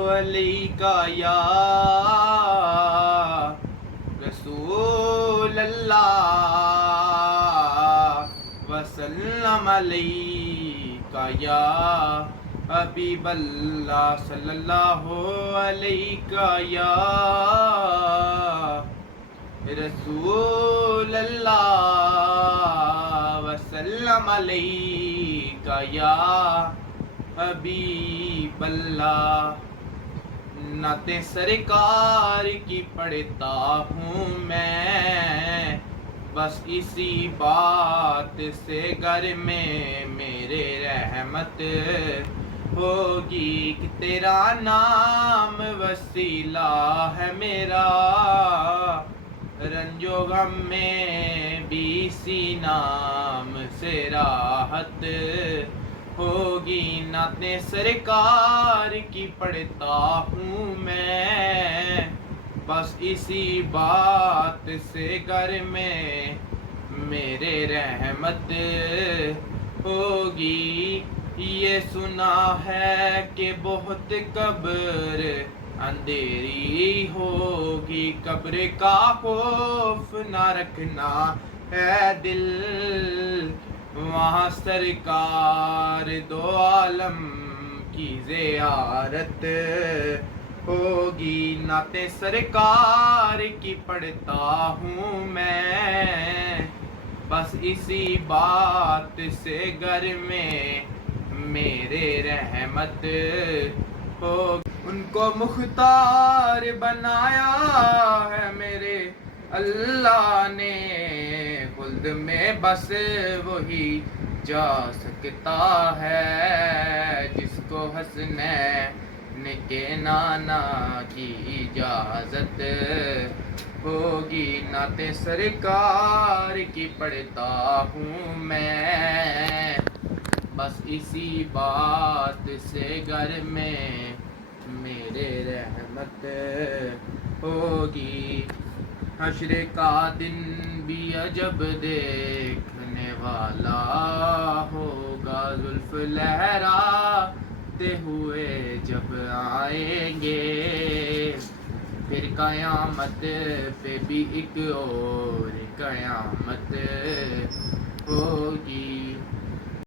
علیکہ یا رسول اللہ وسلم علیکہ یا حبیب اللہ صلی اللہ علیکہ یا رسول اللہ وسلم علیکہ یا حبیب اللہ۔ نعتیں سرکار کی پڑھتا ہوں میں، بس اسی بات سے گھر میں میرے رحمت ہوگی کہ تیرا نام وسیلہ ہے میرا، رنج و غم میں بھی اسی نام سے راحت ہوگی۔ نعتیں سرکار کی پڑھتا ہوں میں، بس اسی بات سے گھر میں میرے رحمت ہوگی۔ یہ سنا ہے کہ بہت قبر اندھیری ہوگی، قبر کا خوف نہ رکھنا ہے دل، وہاں سرکار دو عالم کی زیارت ہوگی۔ نعتیں سرکار کی پڑھتا ہوں میں، بس اسی بات سے گھر میں میرے رحمت ہوگی۔ ان کو مختار بنایا ہے میرے اللہ نے، خلد میں بس وہی جا سکتا ہے جس کو حسنین کے نانا کی اجازت ہوگی۔ نعتیں سرکار کی پڑھتا ہوں میں، بس اسی بات سے گھر میں میرے رحمت ہوگی۔ حشر کا دن بھی عجب دیکھنے والا ہوگا، زلف لہراتے ہوئے جب آئیں گے، پھر قیامت پہ بھی ایک اور قیامت ہوگی۔